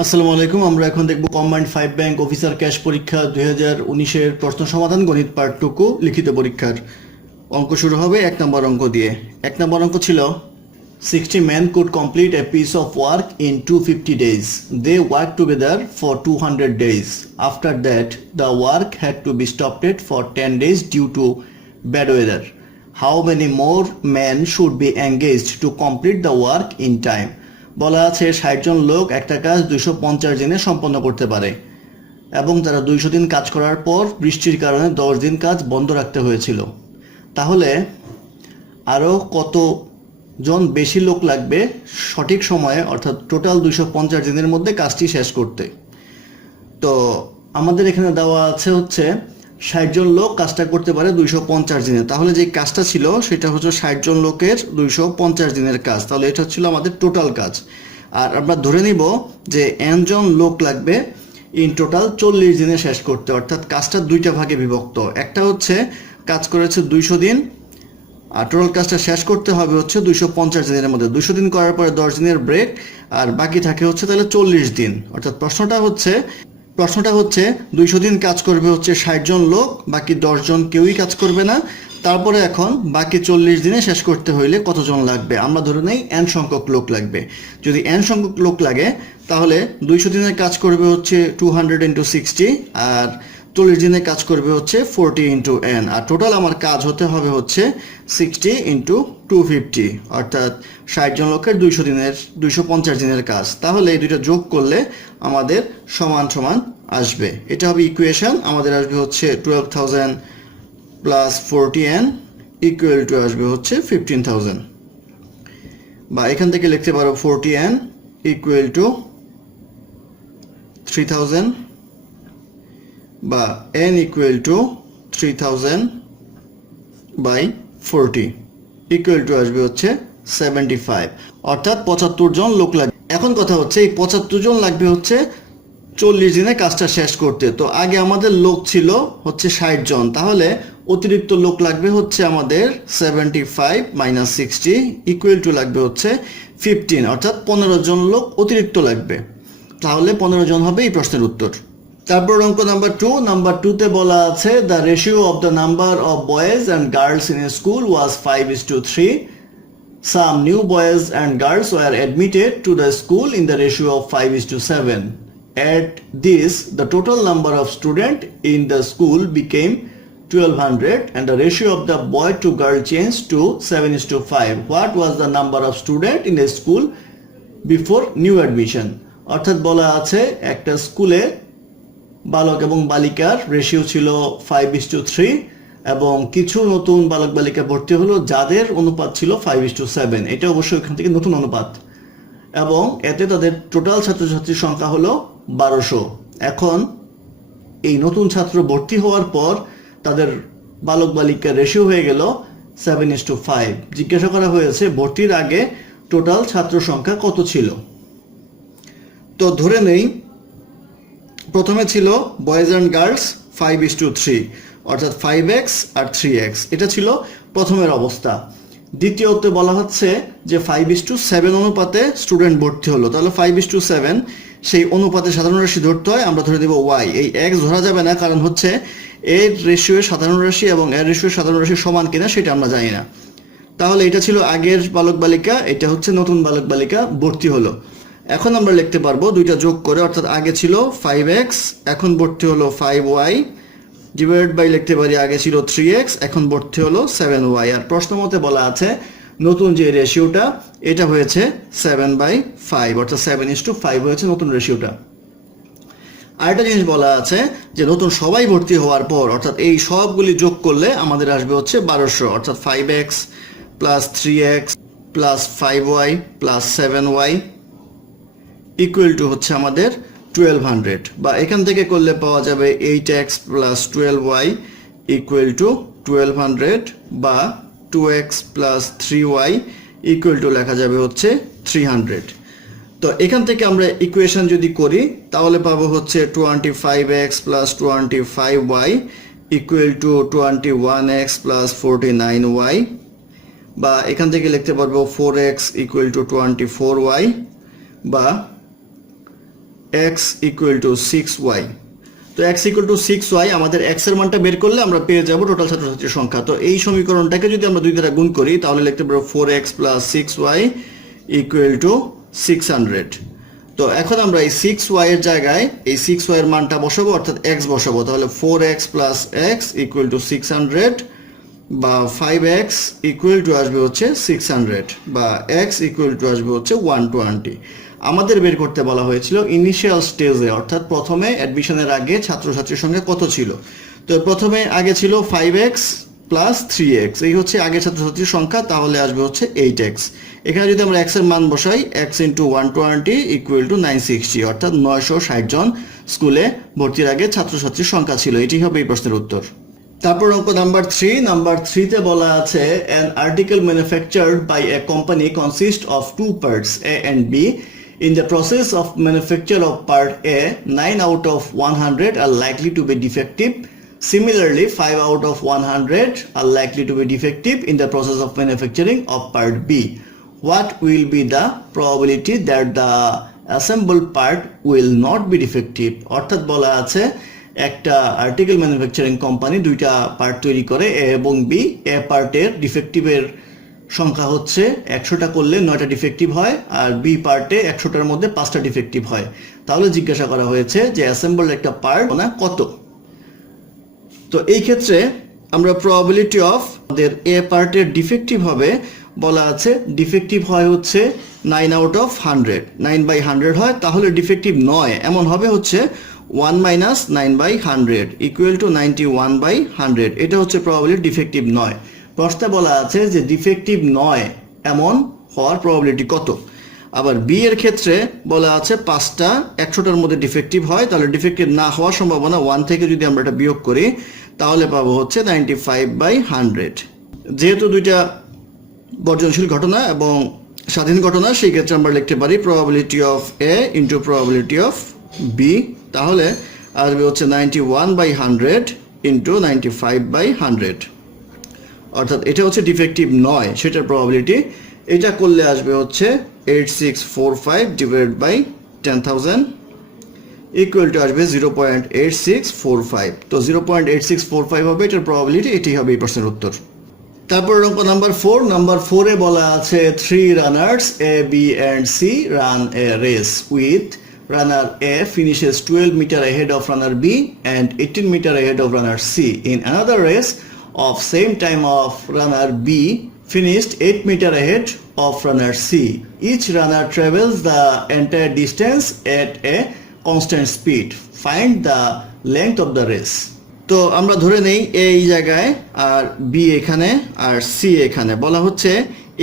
আসসালামু আলাইকুম। আমরা এখন দেখব কম্বাইন্ড 5 ব্যাংক অফিসার ক্যাশ পরীক্ষা 2019 এর প্রশ্ন সমাধান গণিত পার্ট 2 লিখিত পরীক্ষার অঙ্ক শুরু হবে 1 নম্বর অঙ্ক দিয়ে। 1 নম্বর অঙ্ক ছিল 60 men could complete a piece of work in 250 days. They worked together for 200 days. After that, the work had to be stopped for 10 days due to bad weather. How many more men should be engaged to complete the work in time? বলা আছে 60 জন লোক একটা কাজ 250 দিনে সম্পন্ন করতে পারে এবং তারা 200 দিন কাজ করার পর বৃষ্টির কারণে 10 দিন কাজ বন্ধ রাখতে হয়েছিল। তাহলে আরও কতজন বেশি লোক লাগবে সঠিক সময়ে অর্থাৎ টোটাল 250 দিনের মধ্যে কাজটি শেষ করতে? তো আমাদের এখানে দেওয়া আছে হচ্ছে 60 জন লোক কাজটা করতে পারে 250 দিনে। তাহলে যে কাজটা ছিল সেটা হচ্ছে 60 জন লোকের 250 দিনের কাজ। তাহলে এটা ছিল আমাদের টোটাল কাজ। আর আমরা ধরে নিব যে n জন লোক লাগবে ইন টোটাল 40 দিনে শেষ করতে, অর্থাৎ কাজটা দুইটা ভাগে বিভক্ত। একটা হচ্ছে কাজ করেছে 200 দিন আর টোটাল কাজটা শেষ করতে হবে হচ্ছে 250 দিনের মধ্যে। 200 দিন করার পরে 10 দিনের ব্রেক আর বাকি থাকে হচ্ছে তাহলে 40 দিন। অর্থাৎ প্রশ্নটা হচ্ছে 200 দিন কাজ করবে হচ্ছে 60 জন লোক, বাকি 10 জন কেউই কাজ করবে না। তারপরে এখন বাকি 40 দিনে শেষ করতে হইলে কতজন লাগবে? আমরা ধরে নেই n সংখ্যক লোক লাগবে। যদি n সংখ্যক লোক লাগে তাহলে 200 দিনের কাজ করবে হচ্ছে 200 × 60 আর 40 দিনে কাজ করবে হচ্ছে 40 × n। আর টোটাল আমার কাজ হতে হবে হচ্ছে 60 × 250, অর্থাৎ 60 জন লোকের 250 দিনের কাজ। তাহলে এই দুইটা যোগ করলে আমাদের সমান সমান আসবে। এটা হবে ইকুয়েশন। আমাদের আসবে হচ্ছে 12,000 প্লাস 40n ইকুয়াল টু আসবে হচ্ছে 15,000, বা এখান থেকে লিখতে পারো 40n ইকুয়াল টু 3,000 বা n equal to 3,000 by 40 equal to আসবে হচ্ছে 75, অর্থাৎ 75 জন লোক লাগবে। এখন কথা হচ্ছে এই 75 জন লাগবে হচ্ছে 40 দিনে কাজটা শেষ করতে। তো আগে আমাদের লোক ছিল হচ্ছে 60 জন, তাহলে অতিরিক্ত লোক লাগবে হচ্ছে আমাদের 75 মাইনাস 60 ইকুয়াল টু লাগবে হচ্ছে 15, অর্থাৎ 15 জন লোক অতিরিক্ত লাগবে। তাহলে 15 জন হবে এই প্রশ্নের উত্তর। তারপর অঙ্ক নাম্বার 2 তে বলা আছে the ratio of the number of boys and girls in a school was 5:3. Some new boys and girls were admitted to the school in the ratio of 5:7. At this, the total number of students in the school became 1200 and the ratio of the boy to girl changed to 7:5. What was the number of students in the school before new admission? অর্থাৎ বলা আছে একটা স্কুলে বালক এবং বালিকার ratio ছিল 5:3 এবং কিছু নতুন বালক বালিকা ভর্তি হলো যাদের অনুপাত ছিল 5:7। এটা অবশ্যই এখান থেকে নতুন অনুপাত এবং এতে তাদের টোটাল ছাত্রছাত্রীর সংখ্যা হলো 1200। এখন এই নতুন ছাত্র ভর্তি হওয়ার পর তাদের বালক বালিকার রেশিও হয়ে গেল 7:5। জিজ্ঞাসা করা হয়েছে ভর্তির আগে টোটাল ছাত্র সংখ্যা কত ছিল। তো ধরে নেই প্রথমে ছিল বয়েজ অ্যান্ড গার্লস 5:3, অর্থাৎ 5x আর 3x, এটা ছিল প্রথমের অবস্থা। দ্বিতীয়তে বলা হচ্ছে যে 5:7 অনুপাতে স্টুডেন্ট ভর্তি হলো, তাহলে 5:7 সেই অনুপাতে সাধারণ রাশি ধরতে হয়। আমরা ধরে দেব y। এই x ধরা যাবে না, কারণ হচ্ছে এর রেশিও সাধারণ রাশি এবং এর রেশিও সাধারণ রাশি সমান কিনা সেটা আমরা জানি না। তাহলে এটা ছিল আগের বালক বালিকা, এটা হচ্ছে নতুন বালক বালিকা ভর্তি হলো। এখন আমরা লিখতে পারবো দুইটা যোগ করে, অর্থাৎ আগে ছিল 5x এখন ভর্তি হলো 5y ডিভাইড বাই লিখতে পারি আগে ছিল 3x এখন ভর্তি হলো 7y। আর প্রশ্ন মতে বলা আছে নতুন যে রেশিওটা এটা হয়েছে 7/5, অর্থাৎ 7:5 হয়েছে নতুন রেশিওটা। আরেকটা জিনিস বলা আছে যে নতুন সবাই ভর্তি হওয়ার পর অর্থাৎ এই সবগুলি যোগ করলে আমাদের আসবে হচ্ছে 1200, অর্থাৎ 5x plus 3x plus 5y plus 7y equal to হচ্ছে আমাদের 1200, বা এখান থেকে করলে পাওয়া যাবে 8x plus 12y equal to 1200, বা 2x plus 3y equal to লেখা যাবে হচ্ছে 300। তো এখান থেকে আমরা ইকুয়েশন যদি করি তাহলে পাবো হচ্ছে 25x plus 25y equal to 21x plus 49y, বা এখান থেকে লিখতে পারবো 4x ইকুয়াল টু 24y, বা x ইকুয়াল টু 6y। তো x ইকুয়াল টু 6y, আমাদের x এর মানটা বের করলে আমরা পেয়ে যাব টোটাল ছাত্রছাত্রীর সংখ্যা। তো এই সমীকরণটাকে যদি আমরা 2 দ্বারা গুণ করি তাহলে লিখতে পারবো 4x plus 6y equal to 600। তো এখন আমরা এই 6y এর জায়গায় এই 6y এর মানটা বসাবো, অর্থাৎ x বসাবো। তাহলে 4x plus x equal to 600 বা 5x ইকুয়াল টু আসবে হচ্ছে 600 বা x ইকুয়াল টু আসবে হচ্ছে 120। আমাদের বের করতে বলা হয়েছিল ইনিশিয়াল স্টেজে, অর্থাৎ প্রথমে অ্যাডমিশনের আগে ছাত্রছাত্রীর সংখ্যা কত ছিল। তো প্রথমে আগে ছিল 5x প্লাস 3x, এই হচ্ছে আগে ছাত্রছাত্রীর সংখ্যা, তাহলে আসবে হচ্ছে 8x। এখানে যদি আমরা x এর মান বসাই, x ইন্টু 120 ইকুয়াল টু 960, অর্থাৎ 960 জন স্কুলে ভর্তির আগে ছাত্রছাত্রীর সংখ্যা ছিল। এটি হবে এই প্রশ্নের উত্তর। তারপর অঙ্ক নাম্বার 3। নাম্বার 3-তে বলা আছে an article manufactured by a company consists of two parts A and B. In the process of manufacture of part A, 9 out of 100 are likely to be defective. Similarly, 5 out of 100 are likely to be defective in the process of manufacturing of part B. What will be the probability that the assembled part will not be defective? অর্থাৎ বলা আছে একটা article manufacturing company দুইটা part তৈরি করে, এ এবং B. এ পার্টের ডিফেক্টিভের সংখ্যা হচ্ছে 100টা করলে 9টা ডিফেক্টিভ হয়, আর বি পার্টে 100টার মধ্যে 5টা ডিফেক্টিভ হয়। তাহলে জিজ্ঞাসা করা হয়েছে যে অ্যাসেম্বলড একটা পার্ট না কত। তো এই ক্ষেত্রে আমরা প্রবাবিলিটি অফ আমাদের এ পার্টের ডিফেক্টিভ হবে, বলা আছে ডিফেক্টিভ হয় হচ্ছে 9 আউট অফ 100, 9/100 হয়, তাহলে ডিফেক্টিভ 9 এমন হবে হচ্ছে 1 মাইনাস 9/100 ইকুয়াল টু 91/100। এটা হচ্ছে প্রবাবিলিটি ডিফেক্টিভ 9। প্রশ্নে বলা আছে যে ডিফেক্টিভ 9 এমন হওয়ার প্রবাবিলিটি কত। আবার বি এর ক্ষেত্রে বলা আছে 5টা 100টার মধ্যে ডিফেক্টিভ হয়, তাহলে ডিফেক্টিভ না হওয়ার সম্ভাবনা 1 থেকে যদি আমরা এটা বিয়োগ করি তাহলে পাবো হচ্ছে 95/100। যেহেতু দুইটা বর্জনশীল ঘটনা এবং স্বাধীন ঘটনা, সেই ক্ষেত্রে আমরা লিখতে পারি probability of A into probability of B. তাহলে আসবে হচ্ছে 91/100 ইন্টু 95/100, অর্থাৎ এটা হচ্ছে ডিফেক্টিভ 9 সেটার প্রবাবিলিটি। এটা করলে আসবে হচ্ছে 8645 ডিভাইডেড বাই 10,000 ইকুয়াল টু আসবে 0.8645। তো 0.8645 হবে এটার প্রবাবিলিটি, এটি হবে এই প্রশ্নের উত্তর। তারপর অঙ্ক নাম্বার 4। নাম্বার 4-এ বলা আছে 3 runners A, B and C run a race with runner A finishes 12 meter ahead of runner B and 18 meter ahead of runner C. In another race of same time of runner B finished 8 meter ahead of runner C. Each runner travels the entire distance at a constant speed. Find the length of the race. তো আমরা ধরে নেই এই জায়গায় আর B এখানে আর C এখানে। বলা হচ্ছে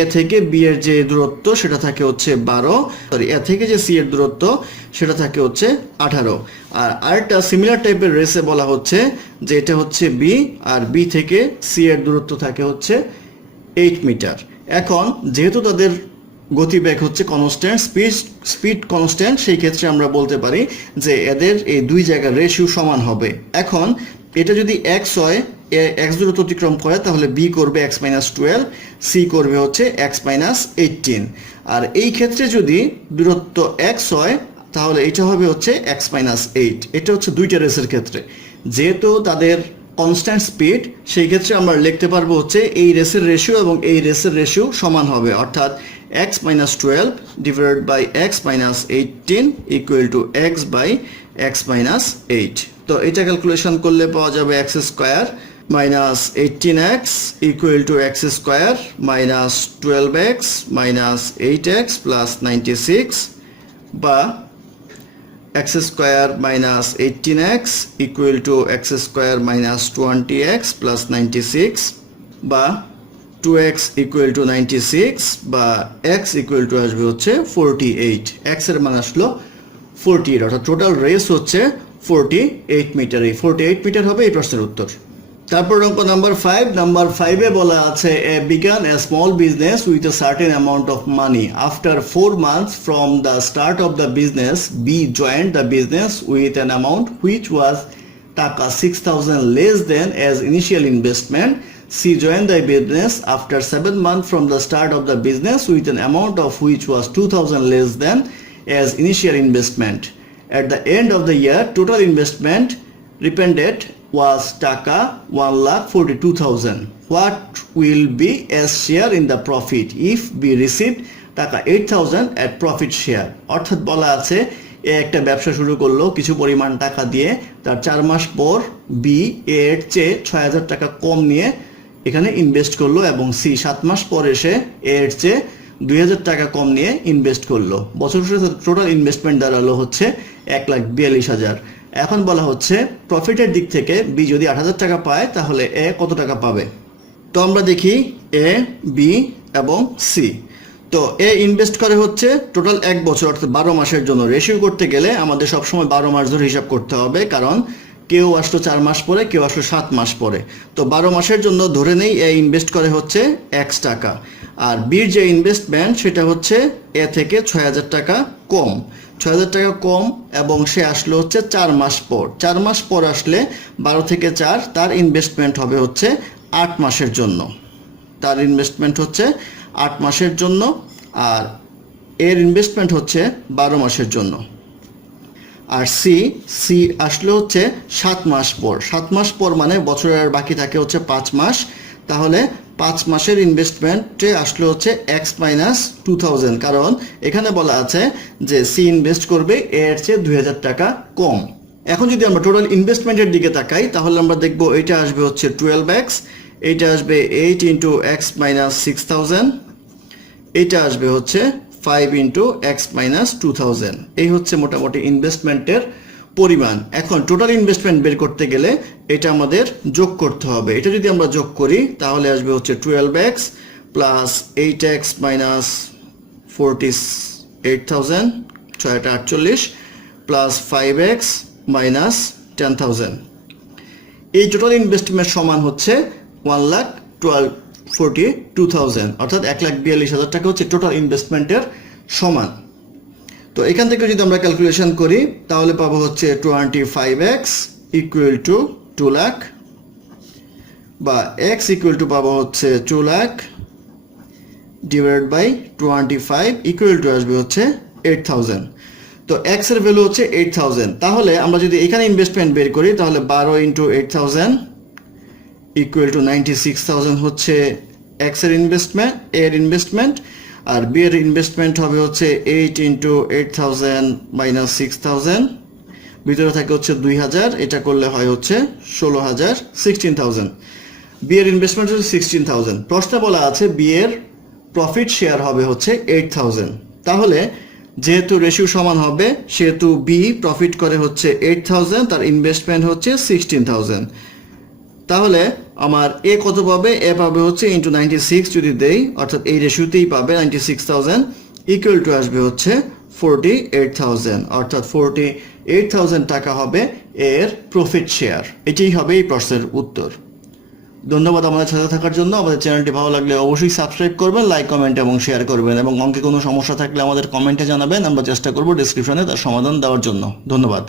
এ থেকে বি এর যে দূরত্ব সেটা থাকে হচ্ছে 12, সরি এ থেকে যে সি এর দূরত্ব সেটা থাকে হচ্ছে 18। আর আরেকটা সিমিলার টাইপের রেসে বলা হচ্ছে যে এটা হচ্ছে বি আর বি থেকে সি এর দূরত্ব থাকে হচ্ছে 8 মিটার। এখন যেহেতু তাদের গতিবেগ হচ্ছে কনস্ট্যান্ট, স্পিড কনস্ট্যান্ট, সেই ক্ষেত্রে আমরা বলতে পারি যে এদের এই দুই জায়গার রেশিও সমান হবে। এখন এটা যদি x হয়, x দূরত্ব অতিক্রম করে তাহলে b করবে x-12, c করবে হচ্ছে x-18। আর এই ক্ষেত্রে যদি দূরত্ব x হয় তাহলে এটা হবে হচ্ছে x-8। এটা হচ্ছে দুইটা রেসের ক্ষেত্রে। যেহেতু তাদের কনস্ট্যান্ট স্পিড, সেই ক্ষেত্রে আমরা লিখতে পারবো হচ্ছে এই রেসের রেশিও এবং এই রেসের রেশিও সমান হবে, অর্থাৎ x-12 divided by x-18 equal to x by x-8। তো এটা ক্যালকুলেশন করলে পাওয়া যাবে x square minus 18x equal to x square minus 12x minus 8x plus 96 বা x square minus 18x equal to x square minus 20x plus 96 বা 2x equal to 96 বা x equal to আসবে হচ্ছে 48। x এর মান আসলো 48, অর্থাৎ total race হচ্ছে 48 মিটার। এই 48 মিটার হবে এই প্রশ্নের উত্তর। তারপর অঙ্ক নাম্বার 5। নাম্বার 5-এ বলা আছে a began a small business with a certain amount of money. After 4 months from the start of the business, B joined the business with an amount which was taka 6,000 less than as initial investment. C joined the business after 7 months from the start of the business with an amount of which was 2,000 less than as initial investment. at the end of the year total investment repended was taka 1,42,000. What will be as share in the profit if we received টাকা 8,000 at profit share? অর্থাৎ বলা আছে এ একটা ব্যবসা শুরু করলো কিছু পরিমাণ টাকা দিয়ে, তার 4 মাস পর বি এর চেয়ে 6,000 টাকা কম নিয়ে এখানে ইনভেস্ট করলো এবং সি 7 মাস পর এসে এর চেয়ে 2,000 টাকা কম নিয়ে ইনভেস্ট করলো। বছর শেষে টোটাল ইনভেস্টমেন্ট দাঁড়ালো হচ্ছে 1,42,000। এখন বলা হচ্ছে প্রফিটের দিক থেকে বি যদি 8,000 টাকা পায় তাহলে এ কত টাকা পাবে। তো আমরা দেখি এ, বি এবং সি। তো এ ইনভেস্ট করে হচ্ছে টোটাল 1 বছর অর্থাৎ 12 মাসের জন্য। রেশিও করতে গেলে আমাদের সবসময় 12 মাস ধরে হিসাব করতে হবে, কারণ কেউ আসলো 4 মাস পরে, কেউ আসলো 7 মাস পরে। তো 12 মাসের জন্য ধরে নেই এ ইনভেস্ট করে হচ্ছে X টাকা, আর বির যে ইনভেস্টমেন্ট সেটা হচ্ছে এ থেকে 6,000 টাকা কম। 6,000 টাকা কম এবং সে আসলো হচ্ছে 4 মাস পর। 4 মাস পর আসলে 12 থেকে 4 তার ইনভেস্টমেন্ট হবে হচ্ছে 8 মাসের জন্য। তার ইনভেস্টমেন্ট হচ্ছে 8 মাসের জন্য, আর এর ইনভেস্টমেন্ট হচ্ছে 12 মাসের জন্য। আর সি আসলে হচ্ছে 7 মাস পর। 7 মাস পর মানে বছরের আর বাকি থাকে হচ্ছে 5 মাস, তাহলে 5 মাসের ইনভেস্টমেন্টে আসলে হচ্ছে X মাইনাস 2,000, কারণ এখানে বলা আছে যে সি ইনভেস্ট করবে এর চেয়ে 2,000 টাকা কম। এখন যদি আমরা টোটাল ইনভেস্টমেন্টের দিকে তাকাই তাহলে আমরা দেখব এটা আসবে হচ্ছে 12X, এইটা আসবে 8 ইন্টু এক্স মাইনাস 6,000, এইটা আসবে হচ্ছে 5 ইন্টু এক্স মাইনাস 2,000। এই হচ্ছে মোটামুটি ইনভেস্টমেন্টের পরিমাণ। এখন টোটাল ইনভেস্টমেন্ট বের করতে গেলে এটা আমাদের যোগ করতে হবে। এটা যদি আমরা যোগ করি তাহলে আসবে হচ্ছে 12X plus 8X minus 48,000, 648 plus 5X minus 10,000। এই টোটাল ইনভেস্টমেন্ট সমান হচ্ছে 1,42,000, অর্থাৎ 1,42,000 টাকা হচ্ছে টোটাল ইনভেস্টমেন্টের সমান। তো এখান থেকে যদি আমরা ক্যালকুলেশন করি তাহলে পাবো হচ্ছে 25X ইকুয়াল টু 2 লাখ, বা X ইকুয়াল টু পাবো হচ্ছে 2 lakh divide by 25 equal to আসবে হচ্ছে 8,000। তো X এর ভ্যালু হচ্ছে 8,000। তাহলে আমরা যদি এখানে ইনভেস্টমেন্ট বের করি তাহলে 12 ইন্টু 8,000 ইকুয়াল টু 96,000 হচ্ছে X এর ইনভেস্টমেন্ট, আর বি এর ইনভেস্টমেন্ট হবে হচ্ছে 8 ইন্টু 8,000 মাইনাস 6,000, ভিতরে থাকে হচ্ছে 2,000, এটা করলে হয় হচ্ছে 16,000, 16,000। বি এর ইনভেস্টমেন্ট হচ্ছে 16,000। প্রশ্নে বলা আছে বি এর প্রফিট শেয়ার হবে হচ্ছে 8,000। তাহলে যেহেতু রেশিও সমান হবে সেহেতু বি প্রফিট করে হচ্ছে 8,000, তার ইনভেস্টমেন্ট হচ্ছে 16,000। তাহলে আমার এ কত পাবে? এ পাবে হচ্ছে ইন্টু 96 যদি দেই, অর্থাৎ এই রেশিওতেই পাবে 96,000 ইকুয়াল টু আসবে হচ্ছে 48,000, অর্থাৎ 48,000 টাকা হবে এর প্রফিট শেয়ার। এটাই হবে এই প্রশ্নের উত্তর। ধন্যবাদ আমাদের সাথে থাকার জন্য। আমাদের চ্যানেলটি ভালো লাগলে অবশ্যই সাবস্ক্রাইব করবেন, লাইক, কমেন্ট এবং শেয়ার করবেন, এবং অঙ্কে কোনো সমস্যা থাকলে আমাদের কমেন্টে জানাবেন। আমরা চেষ্টা করব ডেসক্রিপশনে তার সমাধান দেওয়ার জন্য। ধন্যবাদ।